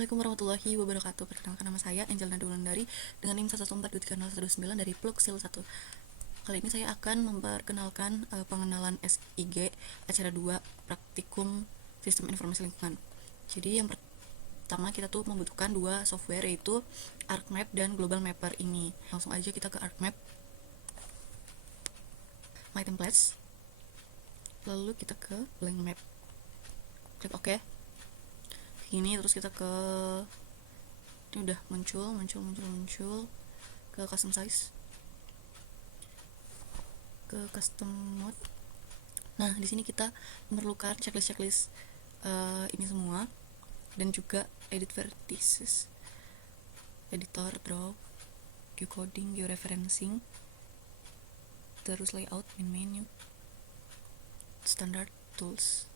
Assalamualaikum warahmatullahi wabarakatuh. Perkenalkan, nama saya Angel Nada Wulandari dengan NIM 114.029 dari Pluksil 1. Kali ini saya akan memperkenalkan pengenalan SIG acara 2 praktikum Sistem Informasi Lingkungan. Jadi yang pertama kita tuh membutuhkan dua software, yaitu ArcMap dan Global Mapper ini. Langsung aja kita ke ArcMap, My Templates, lalu kita ke Blank Map, klik OK. Ini terus kita ke ini udah muncul ke custom size, ke custom mode. Nah, di sini kita memerlukan checklist ini semua, dan juga edit vertices, editor, draw, geocoding, georeferencing, terus layout, main menu, standard tools.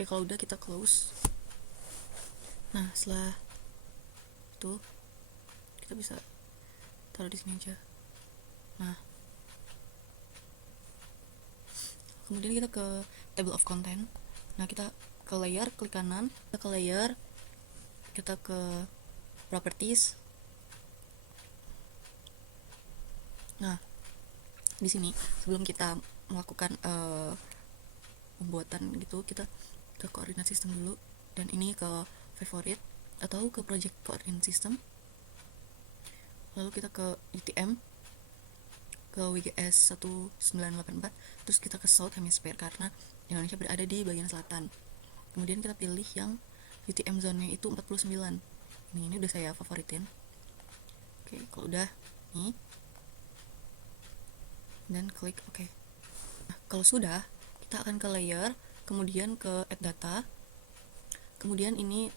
Oke, kalau udah kita close. Nah, setelah itu kita bisa taruh di sini aja. Nah, kemudian kita ke table of content. Nah, kita ke layer, klik kanan, kita ke layer, kita ke properties. Nah, di sini sebelum kita melakukan pembuatan gitu, kita ke koordinat sistem dulu, dan ini ke favorite atau ke project coordinate system. Lalu kita ke UTM, ke WGS 1984, terus kita ke South Hemisphere karena Indonesia berada di bagian selatan. Kemudian kita pilih yang UTM zone-nya itu 49. Ini udah saya favoritin. Oke, kalau udah nih, dan klik OK. Nah, kalau sudah, kita akan ke layer, kemudian ke add data, kemudian ini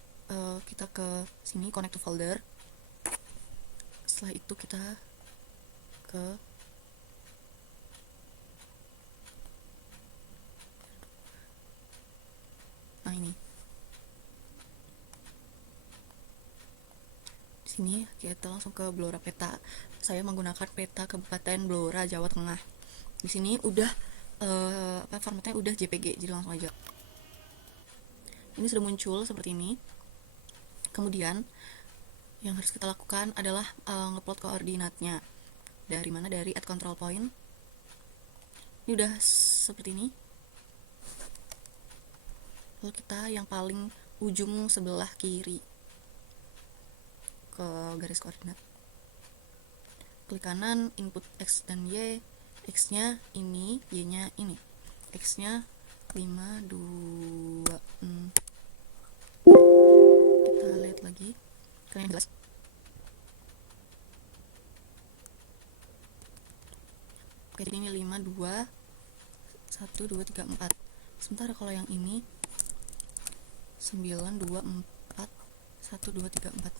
kita ke sini connect to folder. Setelah itu kita ke ini. Di sini kita langsung ke Blora peta. Saya menggunakan peta Kabupaten Blora, Jawa Tengah. Di sini udah formatnya udah JPG, jadi langsung aja. Ini sudah muncul seperti ini. Kemudian yang harus kita lakukan adalah ngeplot koordinatnya. Dari mana? Dari add control point. Ini udah seperti ini. Lalu kita yang paling ujung sebelah kiri ke garis koordinat, klik kanan, input X dan Y. X nya ini, Y nya ini. X nya 5, 2, 4. Kita lihat lagi kalian jelas. Oke, jadi ini 5, 2, 1, 2, 3, 4. Sementara kalau yang ini 9, 2, 4, 1, 2, 3, 4.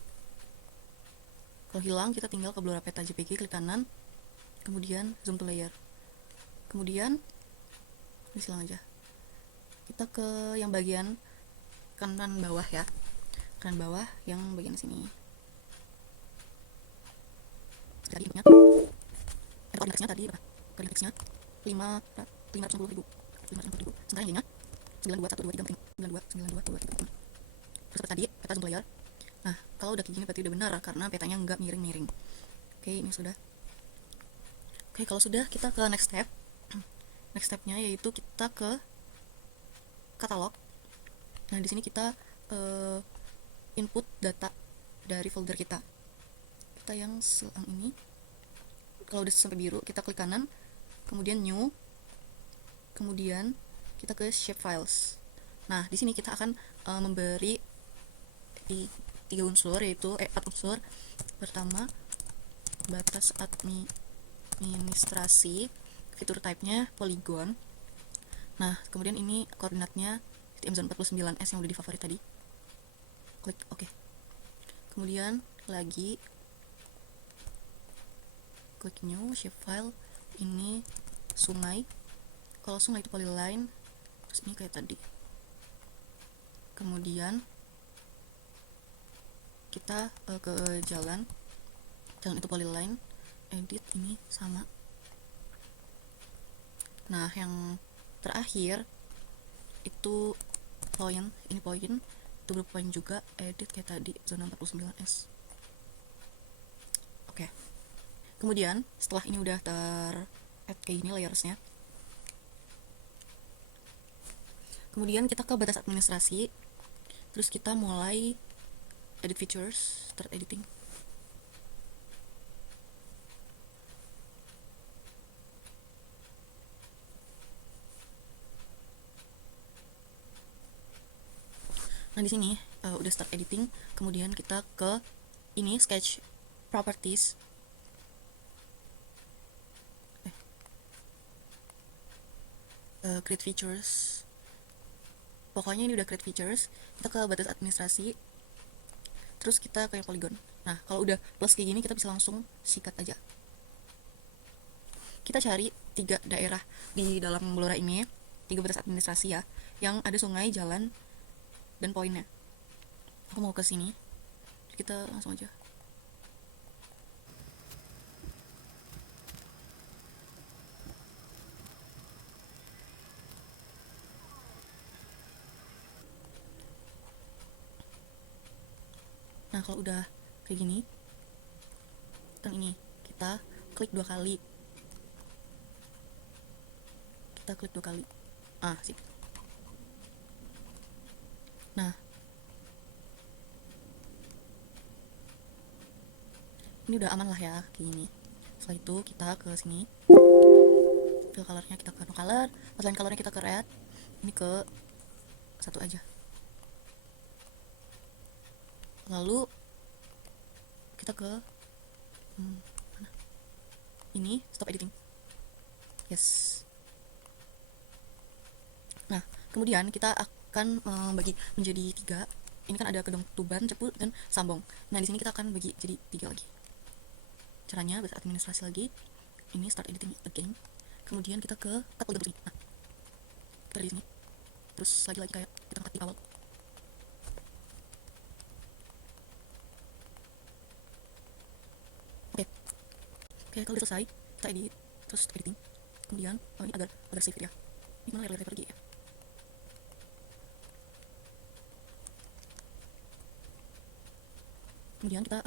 Kalau hilang, kita tinggal ke Blora peta JPG, klik kanan, kemudian zoom to layer. Kemudian ini silang aja. Kita ke yang bagian kanan bawah ya. Kanan bawah yang bagian sini. Jadi inputnya, koordinatnya tadi berapa? Koordinatnya 550.000. Sementara yang Y-nya 92, 1, 2, 3, 4, 92, 2, 3, 4. Terus tadi peta zoom to layer. Nah, kalau udah kayak gini berarti udah benar karena petanya nggak miring-miring. Oke, ini sudah. Oke, kalau sudah, kita ke next step. Next stepnya yaitu kita ke katalog. Nah, di sini kita input data dari folder kita. Kita yang selang ini. Kalau udah sampai biru, kita klik kanan, kemudian new, kemudian kita ke shape files. Nah, di sini kita akan memberi di 3 unsur, yaitu 4 unsur. Pertama, batas administrasi, fitur type-nya polygon. Nah, kemudian ini koordinatnya UTM zone 49S yang udah di favorit tadi. Klik OK. Kemudian lagi klik new, shape file. Ini sungai. Kalau sungai itu polyline, terus ini kayak tadi. Kemudian kita ke jalan itu polyline, edit ini sama. Nah, yang terakhir itu point, ini point, double point juga, edit kayak tadi zona 49S. Oke. Kemudian setelah ini udah add kayak gini layersnya, kemudian kita ke batas administrasi, terus kita mulai edit features, start editing. Nah di sini udah start editing, kemudian kita ke ini sketch properties. Create features. Pokoknya ini udah create features, kita ke batas administrasi, terus kita kayak polygon. Nah kalau udah plus kayak gini kita bisa langsung sikat aja. Kita cari 3 daerah di dalam Blora ini, 3 batas administrasi ya, yang ada sungai, jalan, dan poinnya. Aku mau ke sini, kita langsung aja. Nah kalau udah kayak gini, yang ini kita klik 2 kali, sip. Nah ini udah aman lah ya kayak gini. Setelah itu kita ke sini, fill colornya kita ke no color, outline colornya kita ke red, ini ke 1 aja. Lalu kita ke mana? Ini stop editing. Yes. Nah kemudian kita akan membagi menjadi 3. Ini kan ada kedong tuban, cepu, dan sambong. Nah di sini kita akan bagi jadi 3 lagi. Caranya batas administrasi lagi, ini start editing again, kemudian kita ke cut polygon ini. Nah kita di sini, terus lagi kayak kita cut di awal. Oke, kalau udah selesai kita edit, terus editing, kemudian ini agar save ya. Ini mana layer lagi ya. Kemudian kita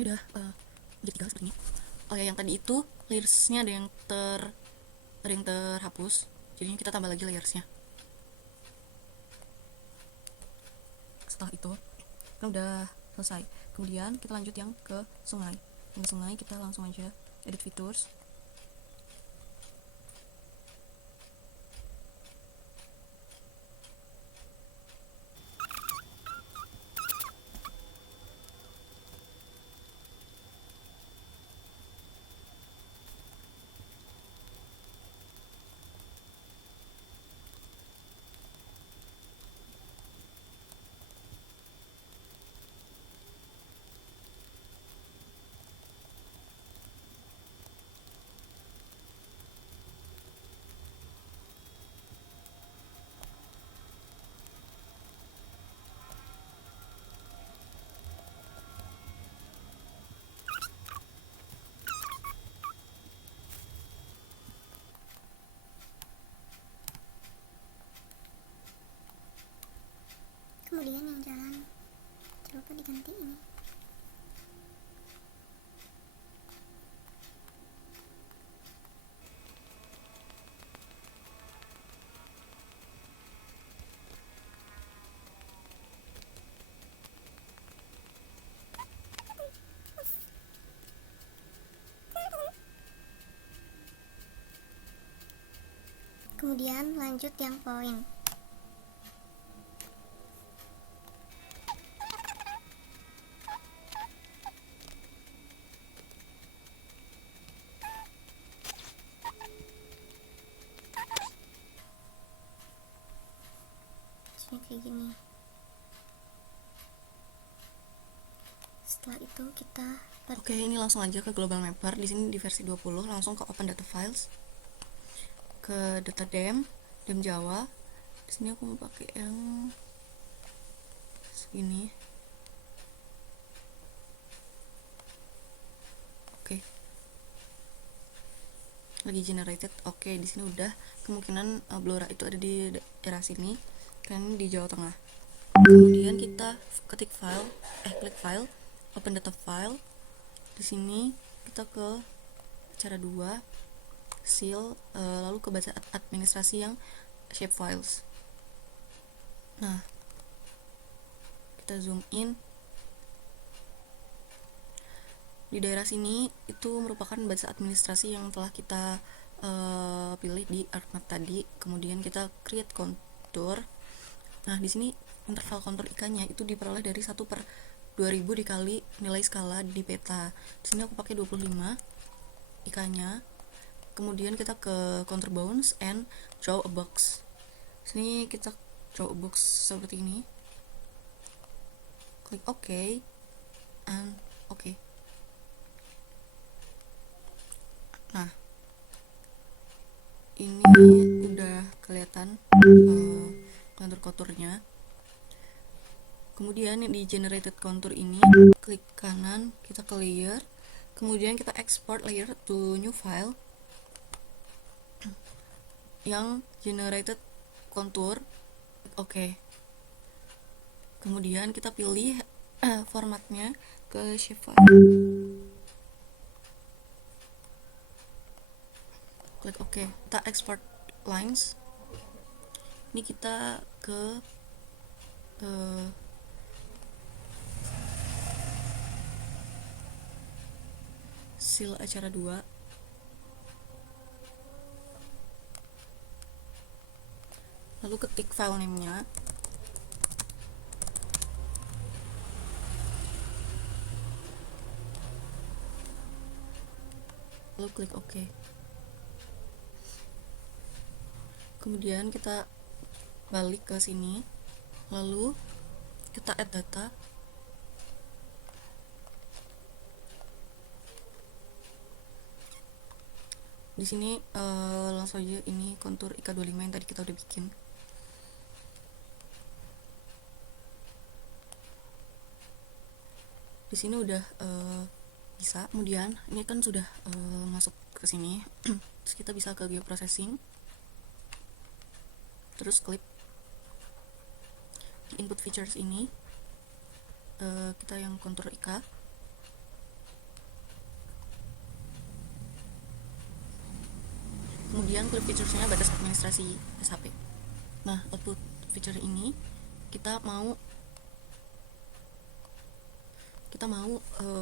ini udah jadi 3 seperti ini. Oh ya, yang tadi itu layersnya ada yang terhapus, jadi kita tambah lagi layersnya. Setelah itu kan udah selesai, kemudian kita lanjut yang ke sungai. Yang sungai kita langsung aja edit features. Kemudian yang jalan coba diganti ini. Kemudian lanjut yang poin. Kayak gini. Setelah itu kita Oke, ini langsung aja ke global mapper. Di sini di versi 20 langsung ke open data files, ke data dem Java. Di sini aku mau pakai yang segini. Oke. Lagi generated. Oke, di sini udah. Kemungkinan Blora itu ada di daerah sini, kan di Jawa Tengah. Kemudian kita ketik file, klik file, open data file. Di sini kita ke cara 2, seal, lalu ke baca administrasi yang shape files. Nah, kita zoom in. Di daerah sini itu merupakan baca administrasi yang telah kita pilih di ArcMap tadi. Kemudian kita create contour. Nah, di sini interval kontur ikannya itu diperoleh dari 1/2000 dikali nilai skala di peta. Di sini aku pakai 25 ikannya. Kemudian kita ke contour bounds and draw a box. Sini kita draw a box seperti ini. Klik OK and OK. Nah, ini udah kelihatan kontur-konturnya. Kemudian di generated contour ini klik kanan, kita ke layer, kemudian kita export layer to new file yang generated contour. Oke. Kemudian kita pilih formatnya ke shapefile. Klik OK. Kita export lines. Ini kita ke seal acara 2. Lalu ketik file name-nya. Lalu klik OK. Kemudian kita balik ke sini, lalu kita add data. Di sini langsung aja ini kontur IK25 yang tadi kita udah bikin. Di sini udah bisa. Kemudian ini kan sudah masuk ke sini. Terus kita bisa ke geoprocessing. Terus klik di input features ini, kita yang kontur IK. Kemudian klik featuresnya batas administrasi SHP. Nah, output feature ini kita mau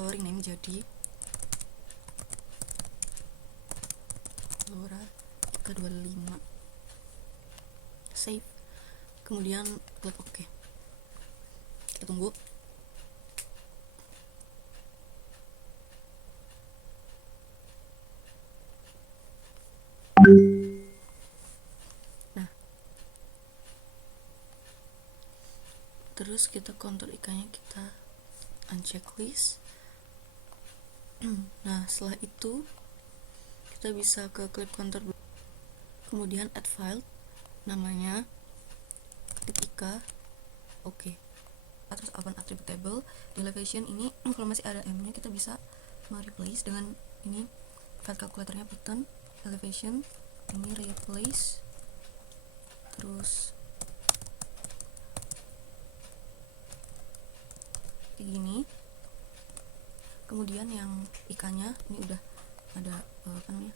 rename jadi Blora IK25. Save. Kemudian klik OK. Kita tunggu. Nah, terus kita kontur ikannya kita uncheck list. Nah, setelah itu kita bisa ke clip kontur, kemudian add file, namanya IK. Oke. Terus open attribute table. Di elevation ini kalau masih ada M nya kita bisa mereplace dengan ini file calculatornya button elevation, ini replace, terus kayak gini. Kemudian yang ikannya ini udah ada apa namanya,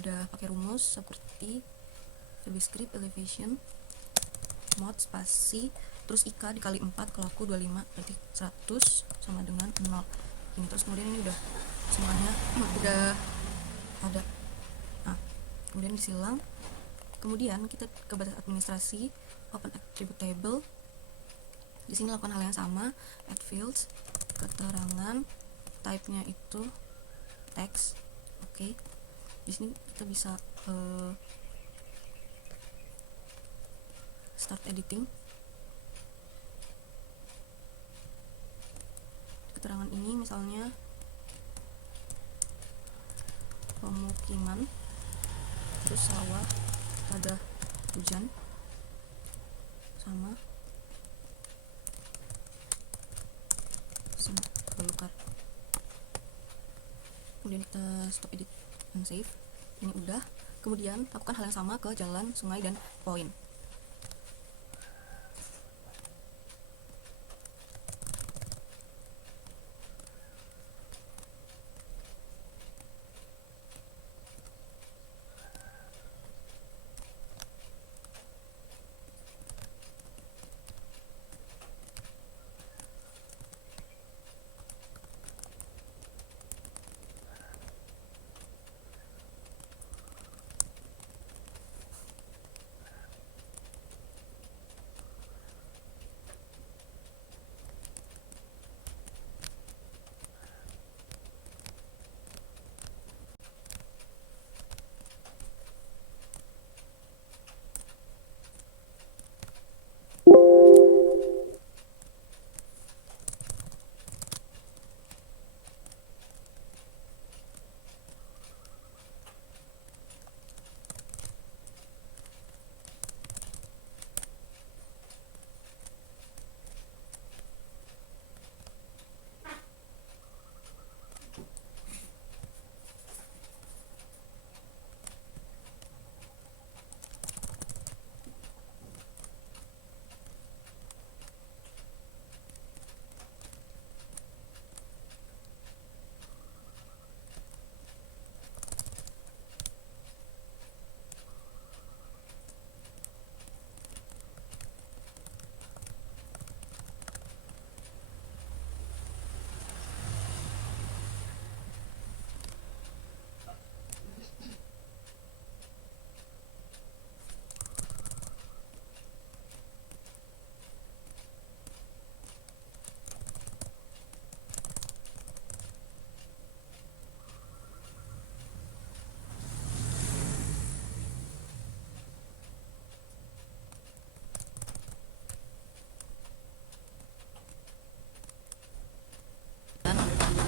udah pakai rumus seperti VB script elevation mod spasi terus IK dikali 4, kalau aku 25 berarti 100 sama dengan 0 ini. Terus kemudian ini udah semuanya udah ada. Nah, kemudian disilang. Kemudian kita ke batas administrasi, open attribute table. Di sini lakukan hal yang sama, add fields, keterangan, type-nya itu text. Oke. Di sini kita bisa start editing. Keterangan ini misalnya pemukiman, terus sawah pada hujan, sama belukar. kemudian kita stop edit and save. Ini udah. Kemudian lakukan hal yang sama ke jalan, sungai, dan poin.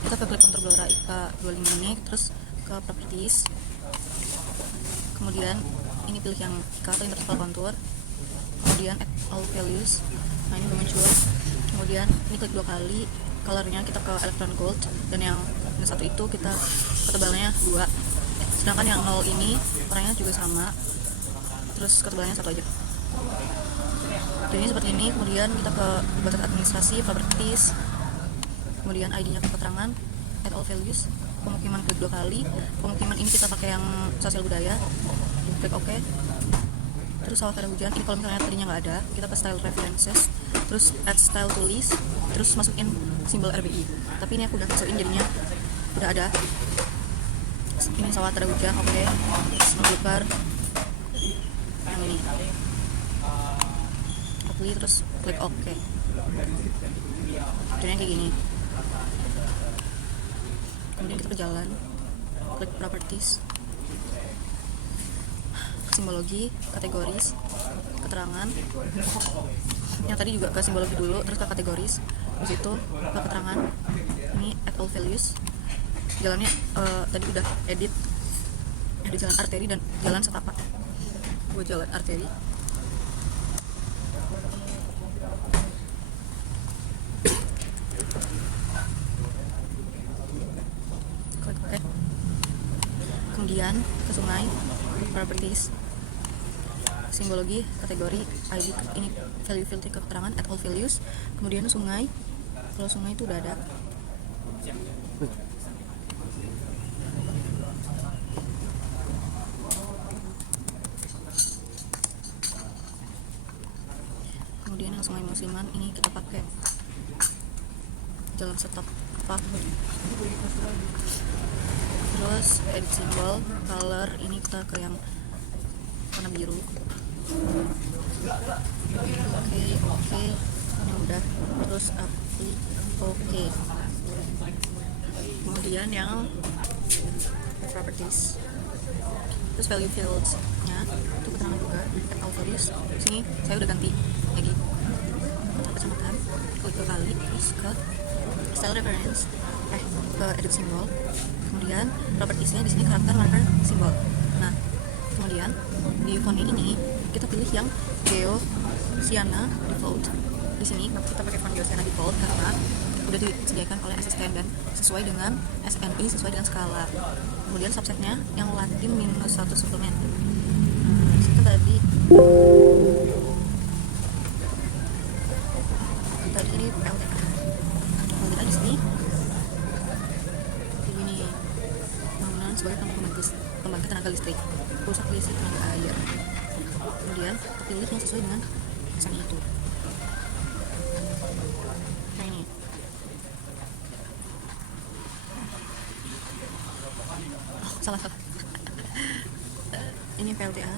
Kita ke klik Contour Blora IK25 ini, terus ke Properties, kemudian ini pilih yang IK atau Interval Contour, kemudian Add All Values. Nah ini udah muncul. Kemudian ini klik 2 kali, colornya kita ke Electron Gold, dan yang satu itu kita ketebalannya 2, sedangkan yang 0 ini warnanya juga sama, terus ketebalannya 1 aja. Jadi seperti ini. Kemudian kita ke batas administrasi, Properties, kemudian ID-nya ke keterangan, Add All Values, pemukiman klik 2 kali. Pemukiman ini kita pakai yang sosial budaya, klik OK. Terus sawah tada hujan, ini kalau misalnya tadinya nggak ada, kita ke Style References, terus Add Style to List, terus masukin simbol RBI. Tapi ini aku udah masukin, jadinya udah ada. Ini sawah tada hujan, OK. Ngeblokar yang ini, apply, terus klik OK. Jadinya kayak gini. Kemudian kita ke jalan, klik Properties, simbologi, kategoris, keterangan. Yang tadi juga ke simbologi dulu, terus ke kategoris, habis itu ke keterangan. Ini Add All Values. Jalannya tadi udah edit, ada jalan arteri dan jalan setapak. Buat jalan arteri, klik OK. Kemudian ke sungai, Properties, simbologi, kategori, ID, ini value filter ke keterangan, Add All Values. Kemudian sungai, kalau sungai itu udah ada. Kemudian yang sungai musiman ini kita pakai jalan setapak. Terus edit simbol, color, ini kita ke yang warna biru. Oke, ini udah. Terus apply, oke. Kemudian yang Properties, terus value fields nya itu keterangan juga, Add All Values. Sini saya udah ganti lagi kecamatan, klik 2 kali, terus ke Style Reference, ke edit simbol. Kemudian propertiesnya di sini karakter, marker, simbol. Nah, kemudian di font ini kita pilih yang Geosiana Default. Di sini kita pakai font Geosiana Default karena udah disediakan oleh asisten dan sesuai dengan SNI, sesuai dengan skala. Kemudian subsetnya yang Latin -1 suplemen. Itu tadi ini LTA. LTA di sini begini, penggunaan sebagai pembangkit tenaga listrik, rusak listrik tenaga air. Kemudian pilih yang sesuai dengan SNI itu. Nah ini salah ini PLTA.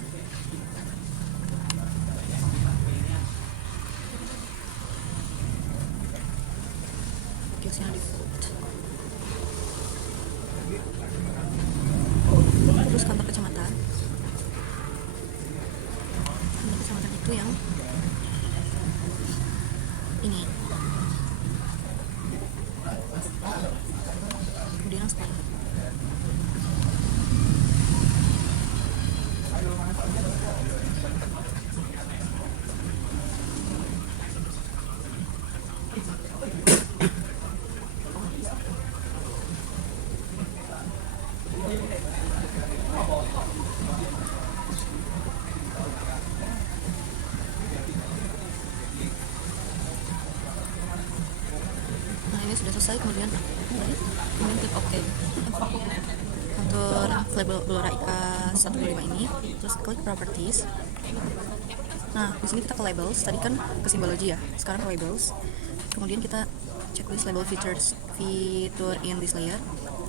Kiosnya default. Terus kantor kecamatan itu yang ini. Kemudian yang sekarang sudah selesai. Kemudian klik OK untuk label Blora IKA 125 ini, terus klik properties. Nah di sini kita ke labels, tadi kan ke simbologi ya, sekarang ke labels. Kemudian kita checklist label features feature in this layer.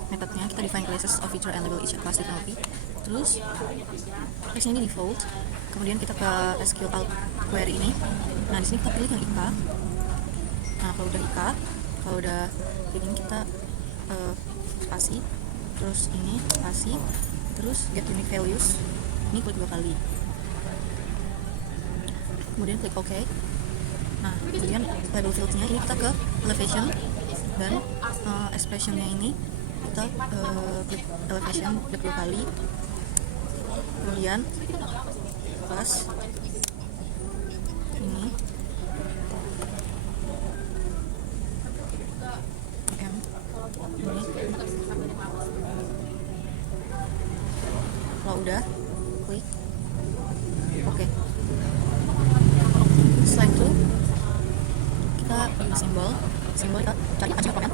Metodenya kita define classes of feature and label each class differently. Terus teksnya ini default. Kemudian kita ke SQL query ini. Nah di sini kita pilih yang IKA. Nah kalau udah IKA, kalau udah ini kita spasi, terus ini spasi, terus get unique values, ini klik 2 kali, kemudian klik OK. Nah kemudian label fieldnya ini kita ke elevation dan expressionnya ini kita klik elevation, klik 2 kali, kemudian plus ini kalau udah klik OK. Setelah itu kita simbol kita cari aja komen,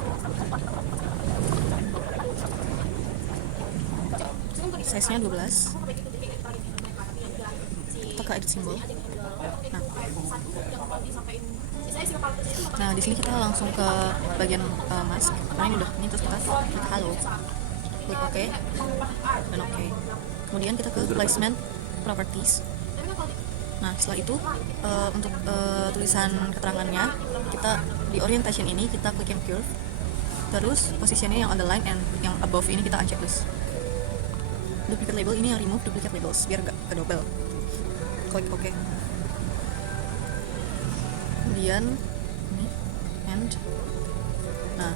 size nya 12, kita ke edit simbol. Nah di sini kita langsung ke bagian mask. Nah ini udah ini, terus kita klik halo, klik OK dan OK. Kemudian kita ke placement properties. Nah setelah itu untuk tulisan keterangannya kita di orientation ini kita klik yang curve, terus posisinya yang on the line and yang above ini kita unchecklist. Duplicate label ini yang remove duplicate labels biar gak kedouble, klik OK. Kemudian ini and nah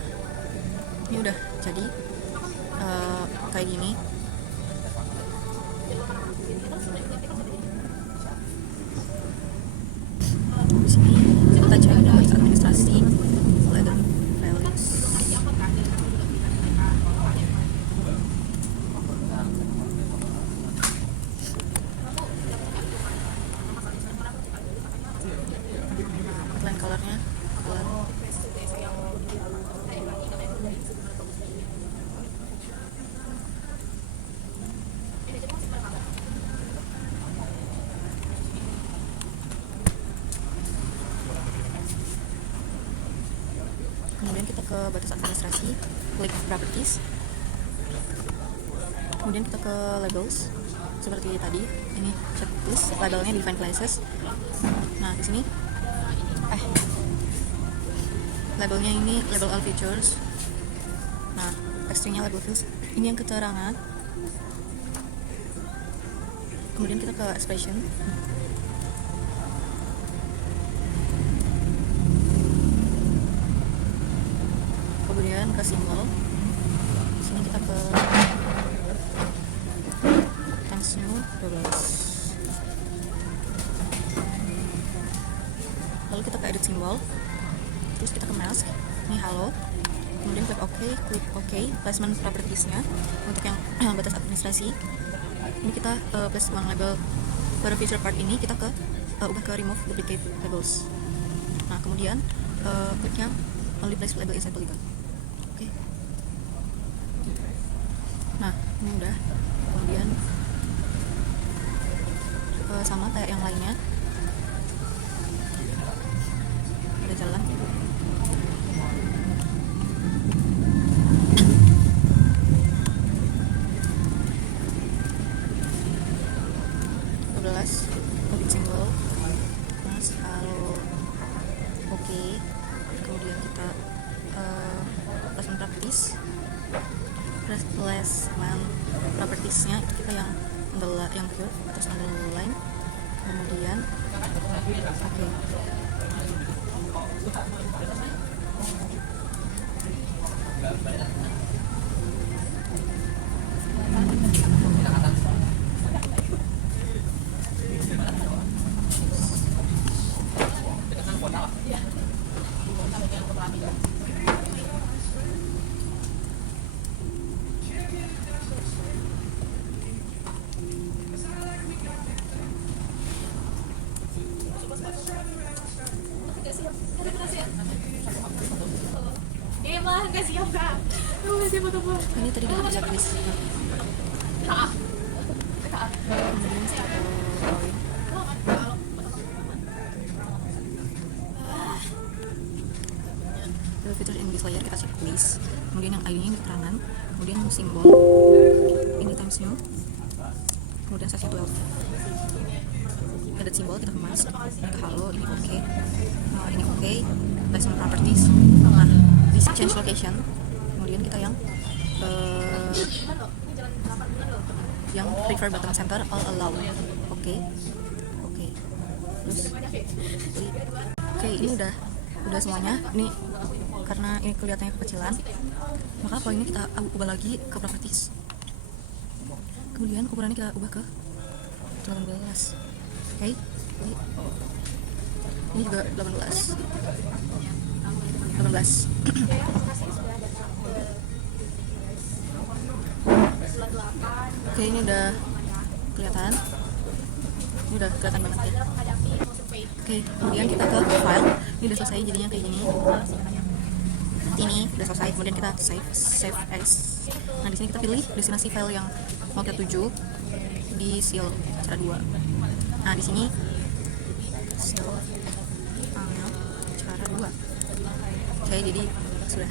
ini udah jadi kayak gini. Di sini kita cek untuk administrasi legal values. Outline colornya kemudian kita ke batas administrasi, klik properties, kemudian kita ke labels seperti tadi, ini checklist, labelnya define classes. Nah di sini labelnya ini label all features. Nah textnya label fields, ini yang keterangan. Kemudian kita ke expression. Kemudian ke simbol. Di sini kita ke times new 12. Lalu kita ke edit simbol. Terus kita ke mask. ini halo, kemudian klik OK, placement propertiesnya untuk yang batas administrasi. Ini kita place one label. Pada feature part ini kita ubah ke remove duplicate labels. Nah kemudian kliknya only place label inside polygon. Oke. Nah ini udah. Kemudian sama kayak yang lainnya, ada jalan. Open simbol, mas halo, oke. Kemudian kita placement propertiesnya itu kita yang curve terus underline, kemudian oke. Gak siap kak. Masih foto-foto. Ini tadi kita checklist. Kemudian feature in this layer kita checklist. Kemudian yang ID-nya ini keterangan, kemudian simbol, ini times new, kemudian sesi 12. Ada simbol kita kemas, ini ke halo, ini oke, ini oke, placement properties. Nah, di change location, kemudian kita yang prefer button center all allow, oke. Terus, oke, ini udah semuanya. Ini karena ini kelihatannya kekecilan, maka kalau ini kita ubah lagi ke properties. Kemudian ukurannya kita ubah ke 18. Oke. Ini juga 18. Oke, ini udah kelihatan. Ini udah kelihatan banget ya. Oke, kemudian kita ke file. Ini udah selesai jadinya kayak gini. Ini udah selesai. Kemudian kita save as. Nah, di sini kita pilih destinasi file yang mau kita tuju di seal cara 2. Nah, di sini seal cara 2. Oke, jadi sudah.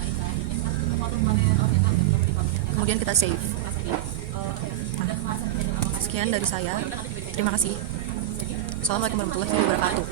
Kemudian kita save. Nah, sekian dari saya. Terima kasih. Assalamualaikum warahmatullahi wabarakatuh.